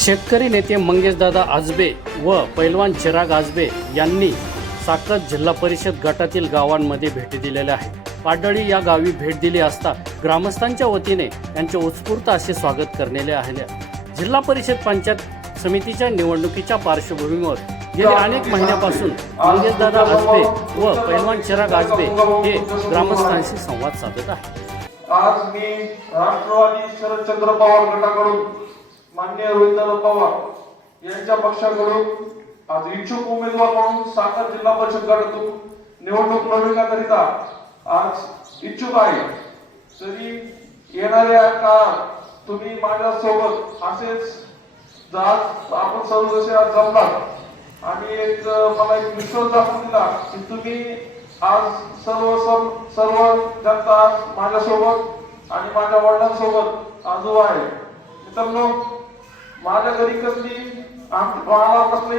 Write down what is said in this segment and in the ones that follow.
शेतकरी नेते मंगेशदादा आजबे व पैलवान चिराग आजबे यांनी साकत जिल्हा परिषद गटातील गावांमध्ये भेटी दिलेल्या आहेत. पाडळी या गावी भेट दिली असता ग्रामस्थांच्या वतीने त्यांचे उत्स्फूर्त असे स्वागत करण्यात आले. जिल्हा परिषद पंचायत समितीच्या निवडणुकीच्या पार्श्वभूमीवर गेल्या अनेक महिन्यापासून मंगेशदादा आजबे व पैलवान चिराग आजबे हे ग्रामस्थांशी संवाद साधत आहेत. आज मी राष्ट्रवादी शरदचंद्र पवार गटाकडून मान्य रोहितदादा पवार यांच्या पक्षाकडून आज इच्छुक उमेदवार म्हणून साखर जिल्हा परिषद गटातून निवडणूक लढविण्याकरिता आज इच्छुक आहे. तरी येणाऱ्या काळात तुम्ही माझ्या सोबत असेच आज आपण सर्व जसे आज जमलात आणि एक मला एक विश्वास दाखवून दिला की तुम्ही आज सर्व सम सर्व जनता माझ्यासोबत आणि माझ्या वडिलांसोबत आजोबा आहे मित्रांनो माझ्या घरी कसली आम- मला कसली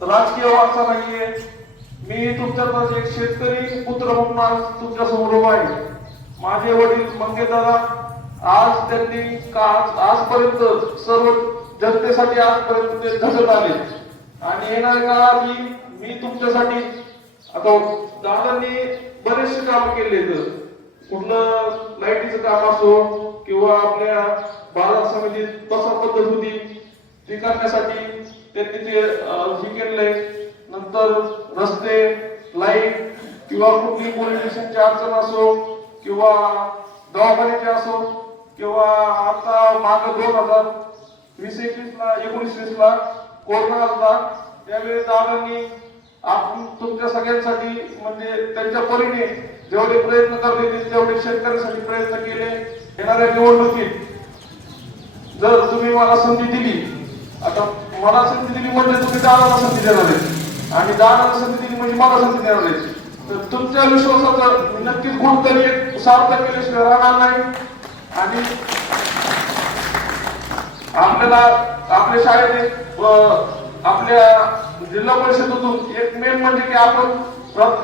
राजकीय वारसा नाहीये. मी तुमच्यातच एक शेतकरी पुत्र म्हणून आज तुमच्यासमोर उभा आहे. माझे वडील मंगेदादा आज त्यांनी का आज आजपर्यंत सर्व जनतेसाठी आजपर्यंत ते झटत आले. आणि येणार काळात मी मी तुमच्यासाठी आता दादांनी बरेचसे काम केले तर कुठलं लाईटीचं काम असो किंवा आपल्या बाजार समितीत कसा पद्धत होती ती करण्यासाठी त्यांनी ते हे केलंय. नंतर रस्ते लाइट किंवा कुठली पोलीस स्टेशनची अडचण असो किंवा दवाखान्याची असो किंवा आता माग दोन हजार वीस एकवीस ला एकोणीस वीस ला कोरोना होता त्यावेळी दादांनी आपण तुमच्या सगळ्यांसाठी म्हणजे त्यांच्या परीने जेवढे प्रयत्न करले तेवढे शेतकऱ्यांसाठी प्रयत्न केले येणाऱ्या निवडणुकीत. जर तुम्ही मला संधी दिली आता मला संधी दिली म्हणजे तुम्ही दादाला संधी देणार आहे आणि दादाला संधी दिली म्हणजे मला संधी देणार आहे तर तुमच्या विश्वासाचं नक्कीच कोणतरी एक सार्थक केल्याशिवाय राहणार नाही. आणि आपल्याला आपल्या शाळेत आपल्या जिल्हा परिषदेतून एक मेन म्हणजे की आपण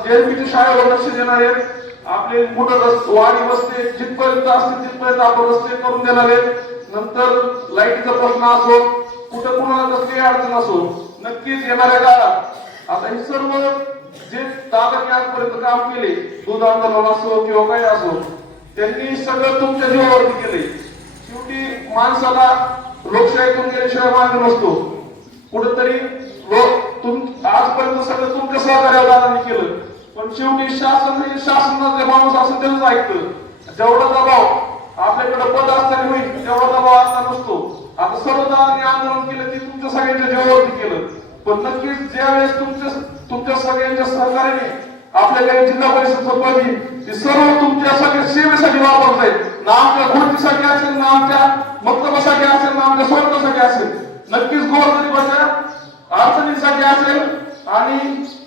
जेएमपीच्या शाळेवर लक्ष देणार आहेत. आपले मोठं रस- वाडी वस्ते जिथपर्यंत असतील तिथपर्यंत आपण रस्ते करून देणार आहेत. नंतर लाईटीचा प्रश्न असो कुठं कुणाला कसली अडचण असो नक्कीच येणाऱ्या काळात आता हे सर्व जे दादांनी आजपर्यंत काम केले दूध आंदोलन असो किंवा काही असो त्यांनी सगळं तुमच्या जीवावरती केले शेवटी माणसाला लोकशाहीतून गेल्याशिवाय मार्ग नसतो. कुठंतरी लोक तुम आजपर्यंत सगळं तुमच्या सहकार्याला केलं. पण शेवटी शासन म्हणजे हे शासनाचे माणूस असं त्यांचं ऐकतं. जेवढा दबाव आपल्याकडे पद असताना होईल तेवढा दबाव असता नसतो. आता सर्वजणांनी आंदोलन केलं ते तुमच्या सगळ्यांच्या जीवावरती केलं. पण नक्कीच ज्या वेळेस तुमच्या तुमच्या सगळ्यांच्या सहकार्याने आपल्याकडे जिल्हा परिषद संपादी ते सर्व तुमच्या सगळ्या सेवेसाठी वापरत आहेत ना आमच्या गोष्टीसाठी असेल ना आमच्या मक्तबासाठी असेल ना आमच्या स्वर्गासाठी असेल. नक्कीच गोरगरिबाच्या अडचणीसाठी असेल. आणि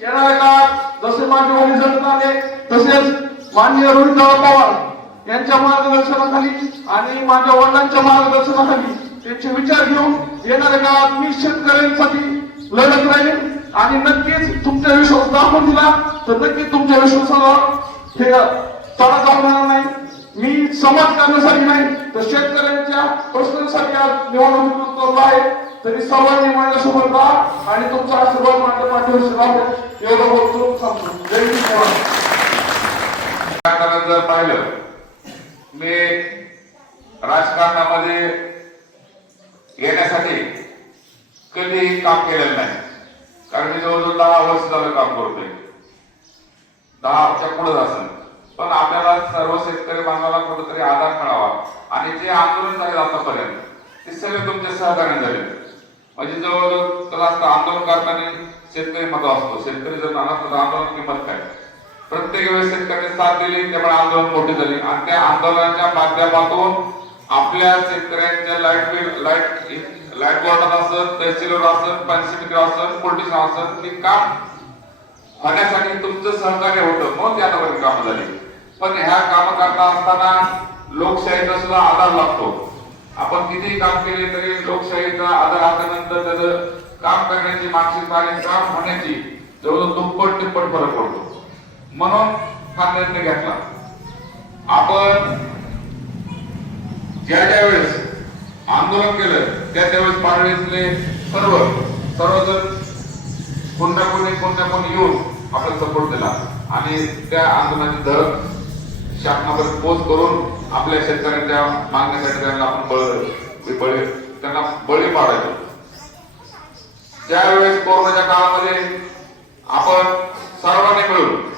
येणाऱ्या काळात जसे माझे वडील जगत आले तसेच माननीय रोहित पवार यांच्या मार्गदर्शनाखाली आणि माझ्या वडिलांच्या मार्गदर्शनाखाली त्यांचे विचार घेऊन येणाऱ्या काळात मी शेतकऱ्यांसाठी लढत राहील आणि नक्कीच तुमच्या विश्वास दाखवून दिला तर नक्कीच तुमच्या विश्वासाला हे तडा जाऊ देणार नाही. मी समाज करण्यासाठी नाही तर शेतकऱ्यांच्या प्रश्नांसाठी आज निवडणूक आहे. तरी सर्वांनी माझ्यासोबत राहा आणि तुमचा आशीर्वाद माझ्या पाठीवर राहू. एवढं बोलतो सांगतो जय राजकारण जर पाहिलं मी राजकारणामध्ये येण्यासाठी कधीही काम केलेलं नाही. कारण मी जवळजवळ दहा वर्ष झालं काम करतोय. दहाच्या पुढे असेल पण आपल्याला सर्व शेतकरी बांधवाला कुठेतरी आधार मिळावा आणि जे आंदोलन झाले आतापर्यंत ते सगळे तुमच्या सहकार्य झाले. म्हणजे जवळ त्याला असतं आंदोलन करताना शेतकरी मत असतो. शेतकरी जर नाला तर आंदोलन किंमत काय? प्रत्येक वेळेस शेतकऱ्यांनी साथ दिली त्यामुळे आंदोलन मोठे झाले. आणि त्या आंदोलनाच्या माध्यमातून आपल्या शेतकऱ्यांच्या लाइट बिल लाइट लाइट बोर्डात असेल तहसीलवर असेल पंचायत असत पोलिटिशन असत ते काम होण्यासाठी तुमचं सहकार्य होतं. मग त्यावर काम कामं झाली. पण ह्या काम करता असताना लोकशाहीचा सुद्धा आधार लागतो. आपण कितीही काम केले तरी लोकशाहीचा आधार आल्यानंतर त्याचं काम करण्याची मानसिक आणि काम होण्याची जवळजवळ दुप्पट तिप्पट फरक पडतो. म्हणून हा निर्णय घेतला. आपण ज्या ज्या वेळेस आंदोलन केलं त्या त्यावेळेस पाडळीतले सर्व सर्वजण कोण कोणी कोणत्या कोणी येऊन आपला सपोर्ट दिला. आणि त्या आंदोलनाची धडक शासनापर्यंत पोच करून आपल्या शेतकऱ्यांच्या मागण्यासाठी त्यांना आपण बळ बळी त्यांना बळी पाडायचो. त्यावेळेस कोरोनाच्या काळामध्ये आपण सर्वांनी मिळून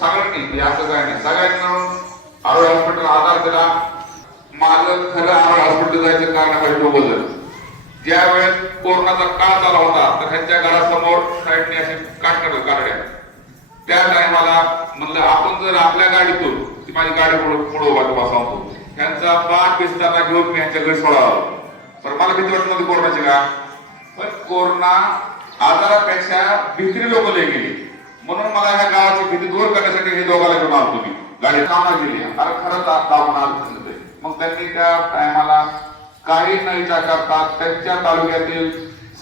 सगळ्यांनी हे असं काय नाही. सगळ्यांनी मिळून आरोग्य हॉस्पिटल आधार दिला. माझं खरं आरोग्य हॉस्पिटल जायचं कारणासाठी डोबल झालं ज्यावेळेस कोरोनाचा काळ चालू होता तर त्यांच्या घरासमोर साईडने असे काढण्यात काढल्या त्या टायमाला म्हणलं आपण जर आपल्या गाडीतून माझी गाडी पुढं पुढे उभा सांगतो त्यांचा पाठ बिस्ताना घेऊन मी यांच्या घरी सोडावा पण मला भीती वाटत नव्हती कोरोनाची का पण कोरोना आजारापेक्षा भीती लोक लय गेली म्हणून मला ह्या गावाची भीती दूर करण्यासाठी हे दोघाला घेऊन आलो तुम्ही गाडी कामाला गेली अरे खरंच दाबून आलो ते. मग त्यांनी त्या टायमाला काही न विचार करता त्यांच्या तालुक्यातील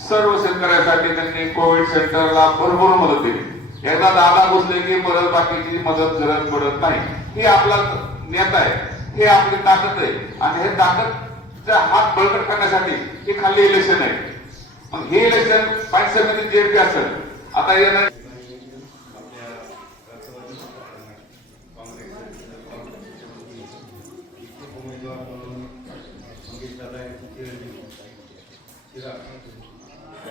सर्व शेतकऱ्यांसाठी त्यांनी कोविड सेंटरला भरपूर मदत दिली एकदा दादा घुसले की परत बाकीची मदत गरज पडत नाही हे आपला नेता आहे हे आपली ताकद आहे. आणि हे ताकद हात बळकट करण्यासाठी हे खाली इलेक्शन आहे. मग हे इलेक्शन पाच समिती जे पी असेल. आता येणार आपल्या राष्ट्रवादी काँग्रेस इच्छुक उमेदवार म्हणून मंगेश दादा यांची चिरंजीव चिराग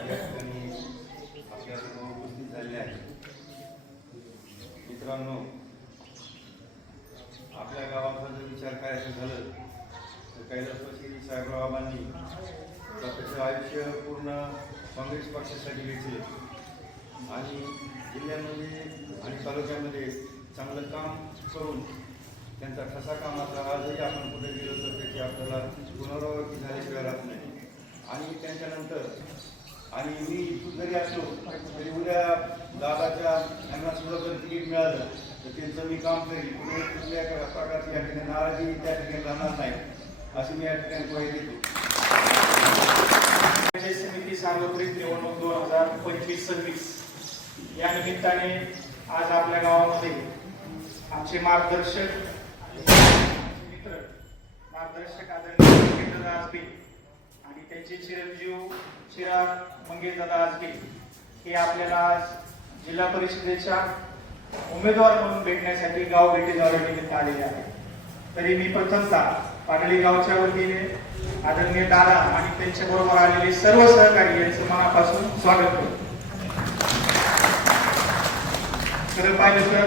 या ठिकाणी आपल्यासमोर उपस्थित झाले आहे मित्रांनो आपल्या गावाचा जर विचार करायचा झालं तर कैलासवासी साहेबरावांनी स्वतःचं आयुष्य पूर्ण काँग्रेस घेतले आणि जिल्ह्यामध्ये आणि तालुक्यामध्ये चांगलं काम करून त्यांचा ठसा कामाचा आजही आपण कुठे गेलो तर त्याची आपल्याला पुनरावृत्ती झाल्याशिवाय राहत नाही. आणि त्यांच्यानंतर आणि मी इथून जरी असलो तरी उद्या दादाच्या यांना सुद्धा जर तिकीट मिळालं तर त्यांचं मी काम करेल कुठे कुठल्या प्रकारची या ठिकाणी नाराजी त्या ठिकाणी राहणार नाही अशी मी या ठिकाणी ग्वाही देतो. सार्वत्रिक निवडणूक दोन हजार पंचवीस सव्वीस या निमित्ताने आज आपल्या गावामध्ये आमचे मार्गदर्शक मित्र मार्गदर्शक आदरणीय आजबे आणि त्यांचे चिरंजीव चिराग मंगेशदादा आजबे हे आपल्याला आज जिल्हा परिषदेच्या उमेदवार म्हणून भेटण्यासाठी गाव भेटी निमित्त आलेले आहे तरी मी प्रथमतः पाटली गावच्या वतीने आदरणीय दादा आणि त्यांच्या बरोबर आलेले सर्व सहकारी यांचं मनापासून स्वागत करतो. खरं पाहिलं तर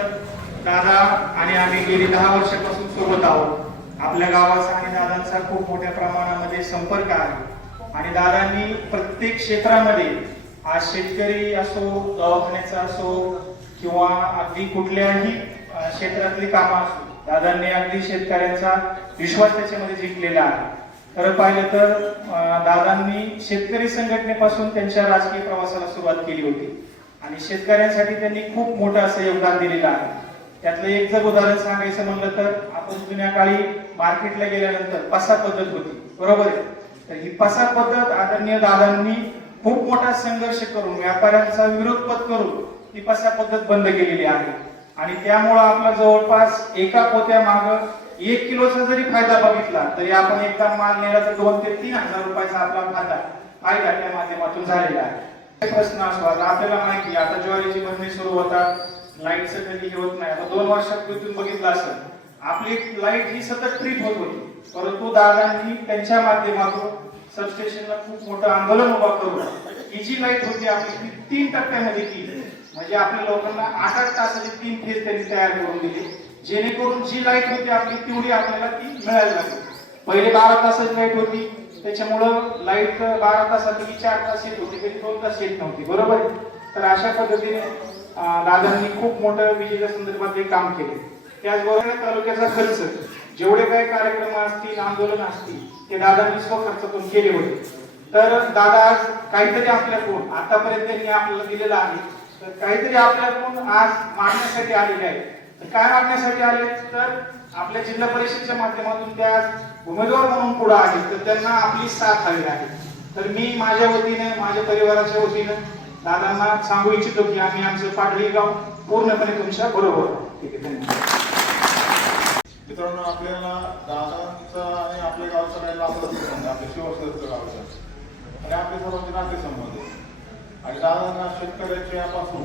दादा आणि आम्ही गेली दहा वर्षापासून सोबत आहोत. आपल्या गावाचा आणि दादांचा खूप मोठ्या प्रमाणामध्ये संपर्क आहे. आणि दादांनी प्रत्येक क्षेत्रामध्ये आज शेतकरी असो दवाखान्याचा असो किंवा अगदी कुठल्याही क्षेत्रातली कामं असो दादांनी अगदी शेतकऱ्यांचा विश्वास त्याच्यामध्ये जिंकलेला आहे. खरं पाहिलं तर दादांनी शेतकरी संघटनेपासून त्यांच्या राजकीय प्रवासाला सुरुवात केली होती. आणि शेतकऱ्यांसाठी त्यांनी खूप मोठं असं योगदान दिलेलं आहे. त्यातलं एक जर उदाहरण सांगायचं म्हणलं तर आपण जुन्या काळी मार्केटला गेल्यानंतर पासा पद्धत होती. बरोबर आहे? तर ही पासा पद्धत आदरणीय दादांनी खूप मोठा संघर्ष करून व्यापाऱ्यांचा विरोध पत्करून ही पासा पद्धत बंद केलेली आहे. आणि त्यामुळं आपला जवळपास एका पोत्या माग एक किलोचा जरी फायदा बघितला तरी आपण एकदा माल नेला तर दोन ते तीन हजार रुपयाचा आपला फायदा फायदा त्या माध्यमातून झालेला आहे. प्रश्न असतो आता आपल्याला माहिती आता ज्वारीची भरणी सुरू होतात लाईटचं कधी होत नाही. आता दोन वर्षात वर्षापूर्वी बघितलं असेल आपली लाइट ही सतत ट्रीप होत होती. परंतु दादांनी त्यांच्या माध्यमातून सबस्टेशनला खूप मोठं आंदोलन उभा करून ही जी लाइट होती आपली ती तीन टप्प्यामध्ये केली. म्हणजे आपल्या लोकांना आठ आठ तासाची तीन फेज त्यांनी तयार करून दिली. जेणेकरून जी लाइट होती आपली तेवढी आपल्याला ती मिळायला लागली पहिले बारा तासाची लाइट होती. त्याच्यामुळं लाइट बारा तासापैकी चार तास येत होती कधी दोन तास येत नव्हती. बरोबर आहे? तर अशा पद्धतीने दादांनी खूप मोठं विजेच्या संदर्भात एक काम केले. त्याचबरोबर तालुक्याचा खर्च. जेवढे काही कार्यक्रम असतील आंदोलन असतील ते दादांनी स्वखर्चातून केले होते. तर दादा आज काहीतरी आपल्याकडून आतापर्यंत त्यांनी आपल्याला दिलेलं आहे. तर काहीतरी आपल्याकडून आज मागण्यासाठी आलेले आहे तर काय मागण्यासाठी आले? तर आपल्या जिल्हा परिषदेच्या माध्यमातून त्या उमेदवार म्हणून पुढे आले. तर त्यांना आपली साथ हवी आहे. तर मी माझ्या वतीने माझ्या परिवाराच्या वतीने दादांना सांगू इच्छितो की आम्ही आमचं पाडळी गाव पूर्णपणे तुमच्या बरोबर. ठीक आहे धन्यवाद. मित्रांनो आपल्याला दादांचा आणि आपल्या गावचा काही लाभ संबंध म्हणजे आपल्या शिवसेनेचं गावचा आणि आपले सर्वांचे नाते संबंध. आणि दादांना शेतकऱ्याच्यापासून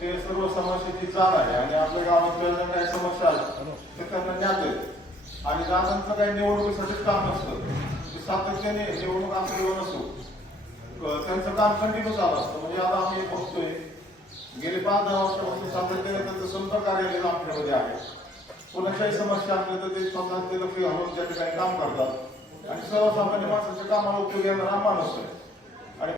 ते सर्व समस्येची जाण आहे आणि आपल्या गावातल्या काही समस्या आल्या ते त्यांना ज्ञात आहेत. आणि दादांचं काही निवडणुकीसाठीच काम नसतं ते सातत्याने निवडणूक आमचं नसो. त्यांचं काम कंटिन्यू चालू असतं. म्हणजे आता आम्ही बघतोय गेले पाच दहा वर्षापासून सातत्याने त्यांचं संपर्क कार्यालय आमच्यामध्ये आहे. कोणाच्याही समस्या असल्या तर ते स्वतः ते लक्ष घालून त्या ठिकाणी काम करतात. आणि सर्वसामान्य माणसाच्या कामाला उपयोग येणारा हा माणूस आहे.